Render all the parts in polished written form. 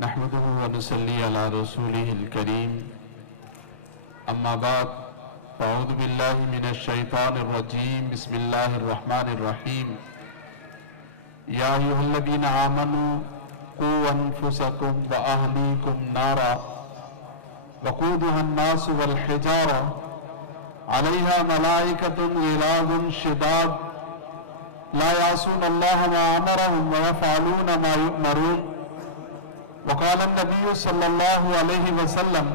نحمده ونصلي على رسوله الكريم اما بعد فاعوذ بالله من الشيطان الرجيم بسم الله الرحمن الرحيم يا أيها الذين آمنوا قوا أنفسكم وأهليكم نارا وقودها الناس والحجارة عليها ملائكة غلاظ شداد لا يعصون الله ما أمرهم ويفعلون ما يؤمرون وقال النبي صلى الله عليه وسلم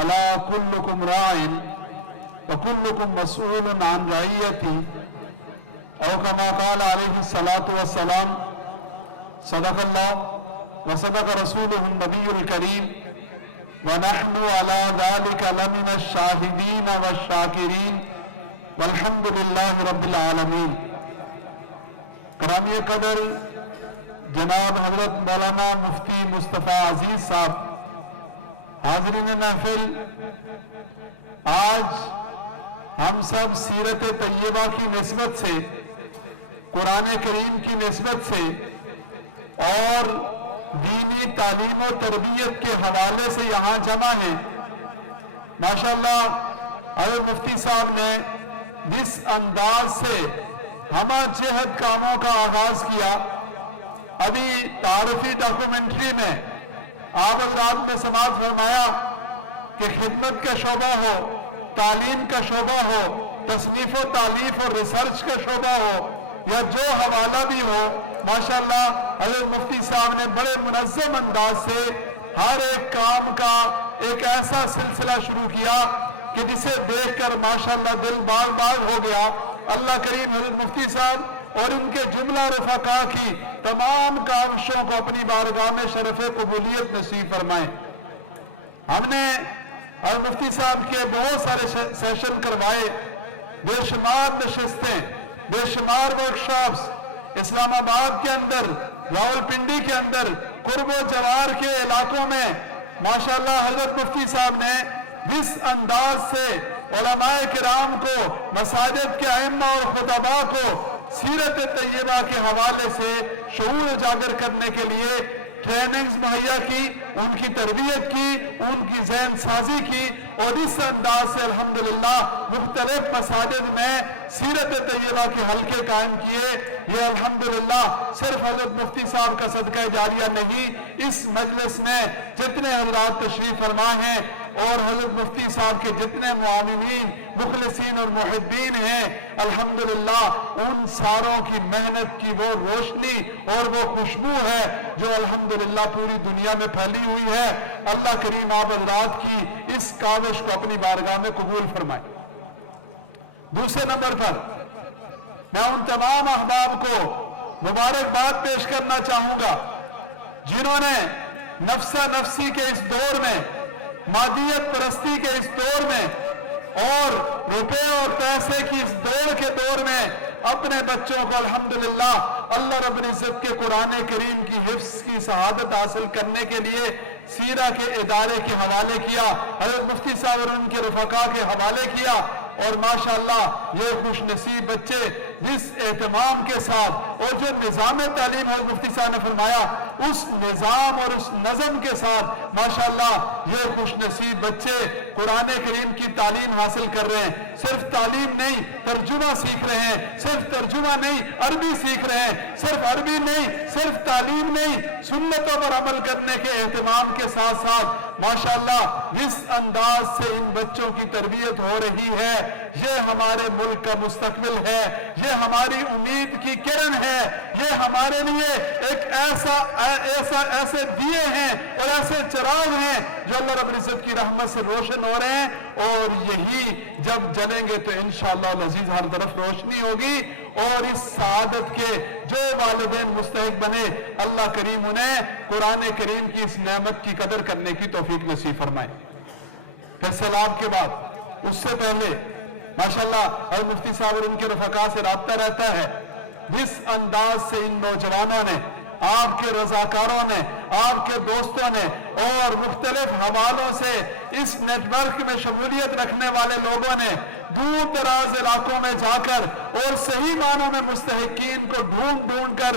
ألا كلكم راع وكلكم مسؤول عن رعيته أو كما قال عليه الصلاة والسلام صدق الله وصدق رسوله النبي الكريم ونحن على ذلك لمن الشاهدين والشاكرين والحمد لله رب العالمين. کرامی قدر جناب حضرت مولانا مفتی مصطفیٰ عزیز صاحب، حاضرین محفل، آج ہم سب سیرت طیبہ کی نسبت سے، قرآن کریم کی نسبت سے اور دینی تعلیم و تربیت کے حوالے سے یہاں جمع ہیں. ماشاءاللہ حضرت مفتی صاحب نے جس انداز سے ہمہ جہت کاموں کا آغاز کیا، ابھی تعارفی ڈاکومنٹری میں آپ حضرات نے سماعت فرمایا کہ خدمت کا شعبہ ہو، تعلیم کا شعبہ ہو، تصنیف و تالیف اور ریسرچ کا شعبہ ہو یا جو حوالہ بھی ہو، ماشاءاللہ حضرت مفتی صاحب نے بڑے منظم انداز سے ہر ایک کام کا ایک ایسا سلسلہ شروع کیا کہ جسے دیکھ کر ماشاءاللہ دل باغ باغ ہو گیا. اللہ کریم حضرت مفتی صاحب اور ان کے جملہ رفقا کی تمام کاوشوں کو اپنی بارگاہ میں شرف قبولیت نصیب فرمائے. ہم نے حضرت مفتی صاحب کے بہت سارے سیشن کروائے، بے شمار نشستیں، بے شمار ورکشاپس اسلام آباد کے اندر، راولپنڈی کے اندر، قرب و جوار کے علاقوں میں. ماشاءاللہ حضرت مفتی صاحب نے جس انداز سے علماء کرام کو، مساجد کے ائمہ اور خطباء کو سیرت طیبہ کے حوالے سے شعور اجاگر کرنے کے لیے ٹریننگز مہیا کی، ان کی تربیت کی، ان کی ذہن سازی کی، اور اس انداز سے الحمدللہ مختلف مساجد میں سیرت طیبہ کے حلقے قائم کیے. یہ الحمدللہ صرف حضرت مفتی صاحب کا صدقہ جاریہ نہیں، اس مجلس میں جتنے حضرات تشریف فرما ہیں اور حضرت مفتی صاحب کے جتنے معاونین، مخلصین اور محبین ہیں، الحمدللہ ان ساروں کی محنت کی وہ روشنی اور وہ خوشبو ہے جو الحمدللہ پوری دنیا میں پھیلی ہوئی ہے. اللہ کریم آپ حضرات کی اس کاوش کو اپنی بارگاہ میں قبول فرمائے. دوسرے نمبر پر میں ان تمام احباب کو مبارکباد پیش کرنا چاہوں گا جنہوں نے نفسہ نفسی کے اس دور میں، مادیت پرستی کے اس دور میں اور روپے اور پیسے کی اس دوڑ کے دور میں اپنے بچوں کو الحمدللہ اللہ رب العزت کے قرآن کریم کی حفظ کی سعادت حاصل کرنے کے لیے سیرہ کے ادارے کے حوالے کیا، حضرت مفتی صاحب اور ان کے رفقا کے حوالے کیا. اور ماشاءاللہ یہ خوش نصیب بچے جس اہتمام کے ساتھ اور جو نظام تعلیم حضرت مفتی صاحب نے فرمایا اس نظام اور اس نظم کے ساتھ ماشاءاللہ یہ خوش نصیب بچے قرآن کریم کی تعلیم حاصل کر رہے ہیں. صرف تعلیم نہیں، ترجمہ سیکھ رہے ہیں. صرف ترجمہ نہیں، عربی سیکھ رہے ہیں. صرف عربی نہیں، صرف تعلیم نہیں، سنتوں پر عمل کرنے کے اہتمام کے ساتھ ساتھ ماشاءاللہ جس انداز سے ان بچوں کی تربیت ہو رہی ہے یہ ہمارے ملک کا مستقبل ہے، یہ ہماری امید کی کرن ہے، یہ ہمارے لیے ایک ایسے دیے ہیں اور ایسے چراغ ہیں جو اللہ رب العزت کی رحمت سے روشن ہو رہے ہیں. اور یہی جب جلیں گے تو انشاءاللہ العزیز ہر طرف روشنی ہوگی. اور اس سعادت کے جو والدین مستحق بنے اللہ کریم انہیں قرآن کریم کی اس نعمت کی قدر کرنے کی توفیق نصیب فرمائے. پھر سیلاب کے بعد اس سے پہلے ماشاءاللہ حضرت مفتی صاحب اور ان کے رفقا سے رابطہ رہتا ہے. جس انداز سے ان نوجوانوں نے، آپ کے رضاکاروں نے، آپ کے دوستوں نے اور مختلف حوالوں سے اس نیٹ ورک میں شمولیت رکھنے والے لوگوں نے دور دراز علاقوں میں جا کر اور صحیح معنوں میں مستحقین کو ڈھونڈ کر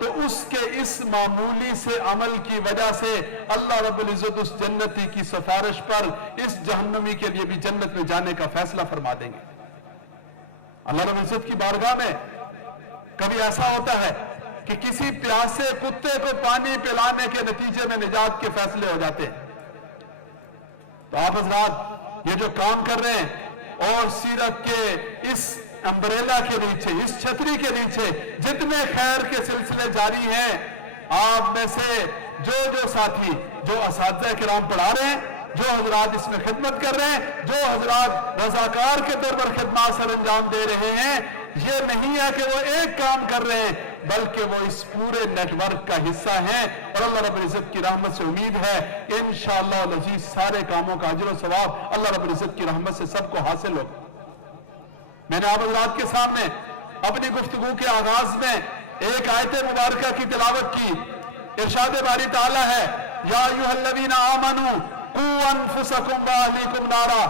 تو اس کے اس معمولی سے عمل کی وجہ سے اللہ رب العزت اس جنتی کی سفارش پر اس جہنمی کے لیے بھی جنت میں جانے کا فیصلہ فرما دیں گے۔ اللہ رب العزت کی بارگاہ میں کبھی ایسا ہوتا ہے کہ کسی پیاسے کتے کو پانی پلانے کے نتیجے میں نجات کے فیصلے ہو جاتے ہیں۔ تو آپ حضرات یہ جو کام کر رہے ہیں اور سیرت کے اس امبریلا کے نیچے، اس چھتری کے نیچے جتنے خیر کے سلسلے جاری ہیں، آپ میں سے جو ساتھی، جو اساتذہ کرام پڑھا رہے ہیں، جو حضرات اس میں خدمت کر رہے ہیں، جو حضرات رضاکار کے طور پر خدمات سر انجام دے رہے ہیں، یہ نہیں ہے کہ وہ ایک کام کر رہے ہیں بلکہ وہ اس پورے نیٹ ورک کا حصہ ہیں، اور اللہ رب العزت کی رحمت سے امید ہے کہ انشاءاللہ العزیز سارے کاموں کا اجر و ثواب اللہ رب العزت کی رحمت سے سب کو حاصل ہو۔ میں نے آپ حضرات کے سامنے اپنی گفتگو کے آغاز میں ایک آیت مبارکہ کی تلاوت کی۔ ارشاد باری تعالیٰ ہے، یا ایھا الذین آمنوا قوا انفسکم واہلیکم نارا،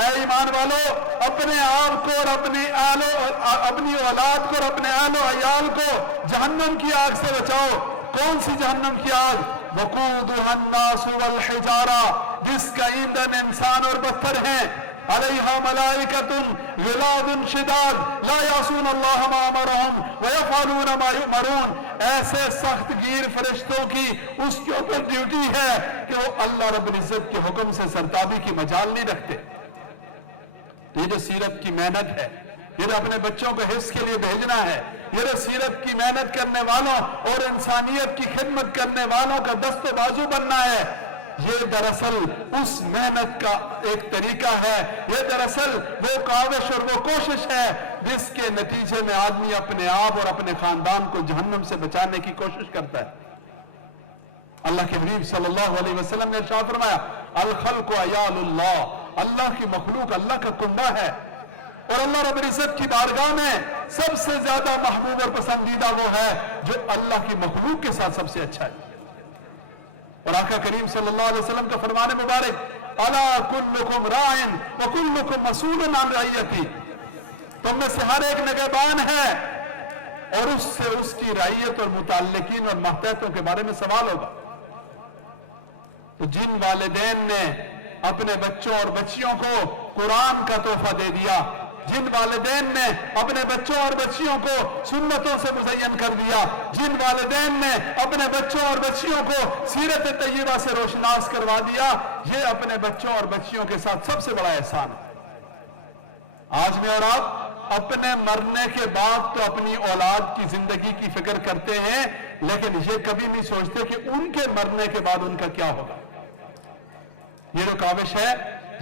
اے ایمان والو اپنے آپ کو اور اپنی اولاد کو اور اپنے اہل و عیال کو جہنم کی آگ سے بچاؤ۔ کون سی جہنم کی آگ؟ وقودها الناس والحجارہ، جس کا ایندھن انسان اور پتھر ہیں، علیہا ملائکۃ غلاظ شداد لا یعصون اللہ ما امرہم ویفعلون ما یؤمرون، ایسے سخت گیر فرشتوں کی اس کے اوپر ڈیوٹی ہے کہ وہ اللہ رب العزت کے حکم سے سرتابی کی مجال نہیں رکھتے۔ تو یہ جو سیرت کی محنت ہے، یہ جو اپنے بچوں کو حفظ کے لیے بھیجنا ہے، یہ جو سیرت کی محنت کرنے والوں اور انسانیت کی خدمت کرنے والوں کا دست و بازو بننا ہے، یہ دراصل اس محنت کا ایک طریقہ ہے، یہ دراصل وہ کاوش اور وہ کوشش ہے جس کے نتیجے میں آدمی اپنے آپ اور اپنے خاندان کو جہنم سے بچانے کی کوشش کرتا ہے۔ اللہ کے حبیب صلی اللہ علیہ وسلم نے ارشاد فرمایا، الخلق عیال اللہ، اللہ کی مخلوق اللہ کا کنبہ ہے، اور اللہ رب العزت کی بارگاہ میں سب سے زیادہ محبوب اور پسندیدہ وہ ہے جو اللہ کی مخلوق کے ساتھ سب سے اچھا ہے۔ اور آقا کریم صلی اللہ علیہ وسلم کا فرمان مبارک، الا کلکم راع وکلکم مسئول عن رعیتہ، تم میں سے ہر ایک نگہبان ہے اور اس سے اس کی رعیت اور متعلقین اور ماتحتوں کے بارے میں سوال ہوگا۔ تو جن والدین نے اپنے بچوں اور بچیوں کو قرآن کا تحفہ دے دیا، جن والدین نے اپنے بچوں اور بچیوں کو سنتوں سے مزین کر دیا، جن والدین نے اپنے بچوں اور بچیوں کو سیرت طیبہ سے روشناس کروا دیا، یہ اپنے بچوں اور بچیوں کے ساتھ سب سے بڑا احسان ہے۔ آج میں اور آپ اپنے مرنے کے بعد تو اپنی اولاد کی زندگی کی فکر کرتے ہیں، لیکن یہ کبھی نہیں سوچتے کہ ان کے مرنے کے بعد ان کا کیا ہوگا۔ یہ جو کاوش ہے،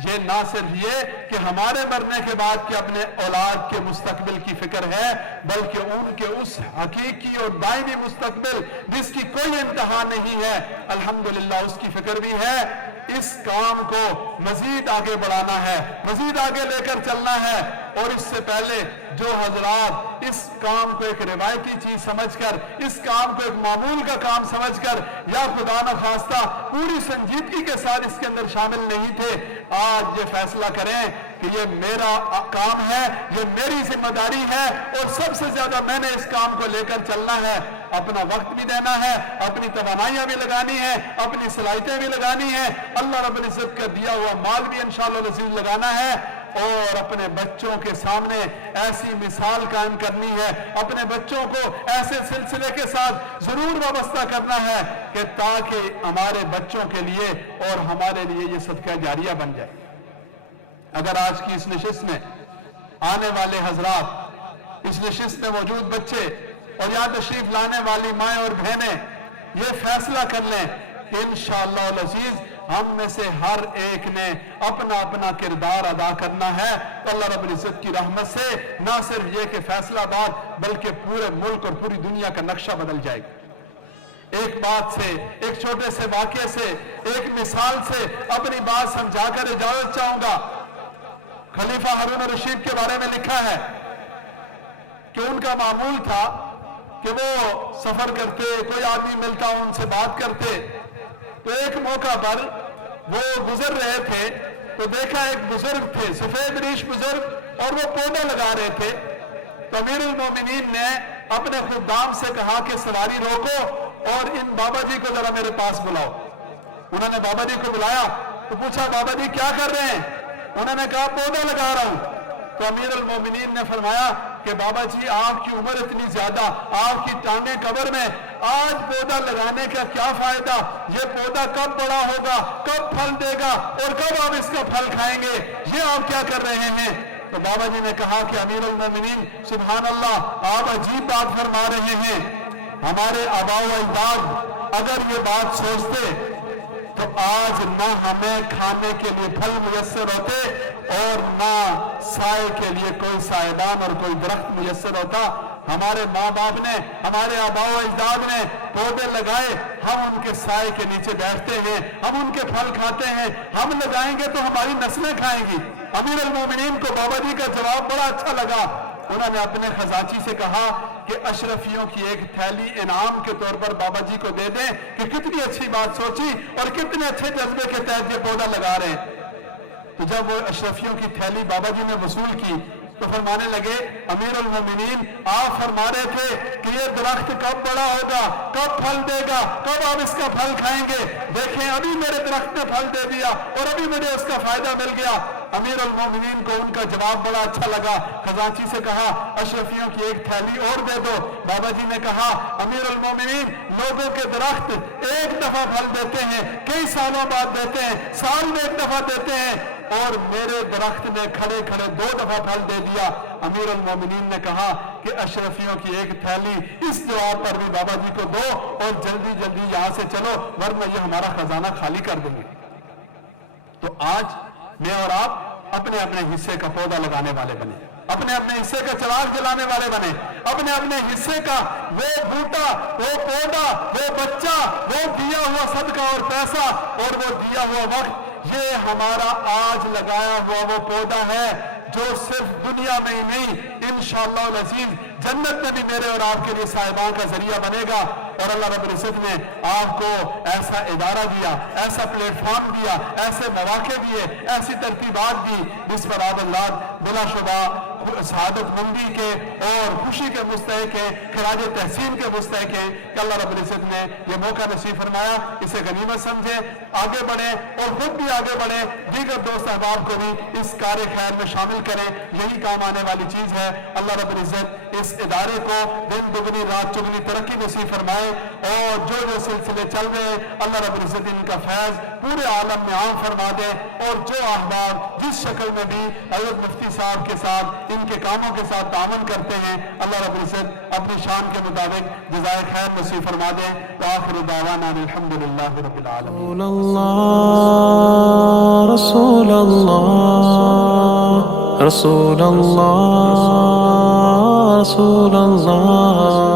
یہ نہ صرف یہ کہ ہمارے مرنے کے بعد کے اپنے اولاد کے مستقبل کی فکر ہے، بلکہ ان کے اس حقیقی اور دائمی مستقبل جس کی کوئی انتہا نہیں ہے، الحمدللہ اس کی فکر بھی ہے۔ اس کام کو مزید آگے بڑھانا ہے، مزید آگے لے کر چلنا ہے، اور اس سے پہلے جو حضرات اس کام کو ایک روایتی چیز سمجھ کر، اس کام کو ایک معمول کا کام سمجھ کر، یا خدا نخواستہ پوری سنجیدگی کے ساتھ اس کے اندر شامل نہیں تھے، آج یہ فیصلہ کریں کہ یہ میرا کام ہے، یہ میری ذمہ داری ہے، اور سب سے زیادہ میں نے اس کام کو لے کر چلنا ہے، اپنا وقت بھی دینا ہے، اپنی توانائیاں بھی لگانی ہے، اپنی صلاحیتیں بھی لگانی ہے، اللہ رب العزت کا دیا ہوا مال بھی انشاءاللہ العزیز لگانا ہے، اور اپنے بچوں کے سامنے ایسی مثال قائم کرنی ہے، اپنے بچوں کو ایسے سلسلے کے ساتھ ضرور وابستہ کرنا ہے کہ تاکہ ہمارے بچوں کے لیے اور ہمارے لیے یہ صدقہ جاریہ بن جائے۔ اگر آج کی اس نشست میں آنے والے حضرات، اس نشست میں موجود بچے اور یہاں تشریف لانے والی مائیں اور بہنیں یہ فیصلہ کر لیں کہ انشاءاللہ العزیز ہم میں سے ہر ایک نے اپنا اپنا کردار ادا کرنا ہے، تو اللہ رب العزت کی رحمت سے نہ صرف یہ کہ فیصلہ باد بلکہ پورے ملک اور پوری دنیا کا نقشہ بدل جائے گا۔ ایک بات سے، ایک چھوٹے سے واقعے سے، ایک مثال سے اپنی بات سمجھا کر اجازت چاہوں گا۔ خلیفہ ہارون الرشید کے بارے میں لکھا ہے کہ ان کا معمول تھا کہ وہ سفر کرتے، کوئی آدمی ملتا ان سے بات کرتے، تو ایک موقع پر وہ گزر رہے تھے تو دیکھا ایک بزرگ تھے، سفید ریش بزرگ، اور وہ پودا لگا رہے تھے، تو امیر المومنین نے اپنے خدام سے کہا کہ سواری روکو اور ان بابا جی کو ذرا میرے پاس بلاؤ۔ انہوں نے بابا جی کو بلایا تو پوچھا بابا جی کیا کر رہے ہیں؟ انہوں نے کہا پودا لگا رہا ہوں۔ تو امیر المومنین نے فرمایا کہ بابا جی آپ کی عمر اتنی زیادہ، آپ کی ٹانگیں قبر میں، آج پودا لگانے کا کیا فائدہ؟ یہ پودا کب بڑا ہوگا، کب پھل دے گا اور کب آپ اس کا پھل کھائیں گے؟ یہ آپ کیا کر رہے ہیں؟ تو بابا جی نے کہا کہ امیر المومنین سبحان اللہ، آپ عجیب بات فرما رہے ہیں۔ ہمارے آباء و اجداد اگر یہ بات سوچتے تو آج نہ ہمیں کھانے کے لیے پھل میسر ہوتے اور نہ سائے کے لیے کوئی سائیدان اور کوئی درخت میسر ہوتا۔ ہمارے ماں باپ نے، ہمارے آباء و اجداد نے پودے لگائے، ہم ان کے سائے کے نیچے بیٹھتے ہیں، ہم ان کے پھل کھاتے ہیں۔ ہم لگائیں گے تو ہماری نسلیں کھائیں گی۔ امیر المومنین کو بابا جی کا جواب بڑا اچھا لگا۔ انہوں نے اپنے خزانچی سے کہا کہ اشرفیوں کی ایک تھیلی انعام کے طور پر بابا جی کو دے دیں، کہ کتنی اچھی بات سوچی اور کتنے اچھے جذبے کے تحت یہ پودا لگا رہے ہیں۔ تو جب وہ اشرفیوں کی تھیلی بابا جی نے وصول کی تو فرمانے لگے امیر المومنین آپ فرما رہے تھے کہ یہ درخت کب بڑا ہوگا، کب پھل دے گا، کب آپ اس کا پھل کھائیں گے؟ دیکھیں ابھی میرے درخت نے پھل دے دیا اور ابھی مجھے اس کا فائدہ مل گیا۔ امیر المومنین کو ان کا جواب بڑا اچھا لگا۔ خزانچی سے کہا اشرفیوں کی ایک تھیلی اور دے دو۔ بابا جی نے کہا امیر المومنین لوگوں کے درخت ایک دفعہ پھل دیتے ہیں، کئی سالوں بعد دیتے ہیں، سال میں ایک دفعہ دیتے ہیں، اور میرے درخت نے کھڑے کھڑے 2 دفعہ پھل دے دیا۔ امیر المومنین نے کہا کہ اشرفیوں کی ایک تھیلی اس جواب پر بھی بابا جی کو دو اور جلدی جلدی یہاں سے چلو ورنہ یہ ہمارا خزانہ خالی کر دیں گے۔ تو آج میں اور آپ اپنے اپنے حصے کا پودا لگانے والے بنے، اپنے اپنے حصے کا چراغ جلانے والے بنے، اپنے اپنے حصے کا وہ بوٹا، وہ پودا، وہ بچہ، وہ دیا ہوا صدقہ اور پیسہ اور وہ دیا ہوا وقت، یہ ہمارا آج لگایا ہوا وہ پودا ہے جو صرف دنیا میں ہی نہیں انشاءاللہ العزیز جنت میں بھی میرے اور آپ کے لیے صاحبان کا ذریعہ بنے گا۔ اور اللہ رب العزت نے آپ کو ایسا ادارہ دیا، ایسا پلیٹ فارم دیا، ایسے مواقع دیے، ایسی ترتیبات دی جس پر آپ اللہ بلا شبہ سعادت مندی کے اور خوشی کے مستحق ہیں، خراج تحسین کے مستحق ہیں کہ اللہ رب العزت نے یہ موقع نصیب فرمایا۔ اسے غنیمت سمجھیں، آگے بڑھیں اور خود بھی آگے بڑھیں، دیگر دوست احباب کو بھی اس کار خیر میں شامل کریں، یہی کام آنے والی چیز ہے۔ اللہ رب العزت اس ادارے کو دن دگنی رات چگنی ترقی نصیب فرمائے، اور جو سلسلے چل رہے ہیں اللہ رب العزت ان کا فیض پورے عالم میں عام فرما دے، اور جو احباب جس شکل میں بھی حضرت مفتی صاحب کے ساتھ ان کے کاموں کے ساتھ تعاون کرتے ہیں اللہ رب العزت اپنی شان کے مطابق جزائے خیر نصیب فرما دے۔ وآخر دعوانا الحمدللہ رب العالمین۔ رسول اللہ رسول اللہ رسول اللہ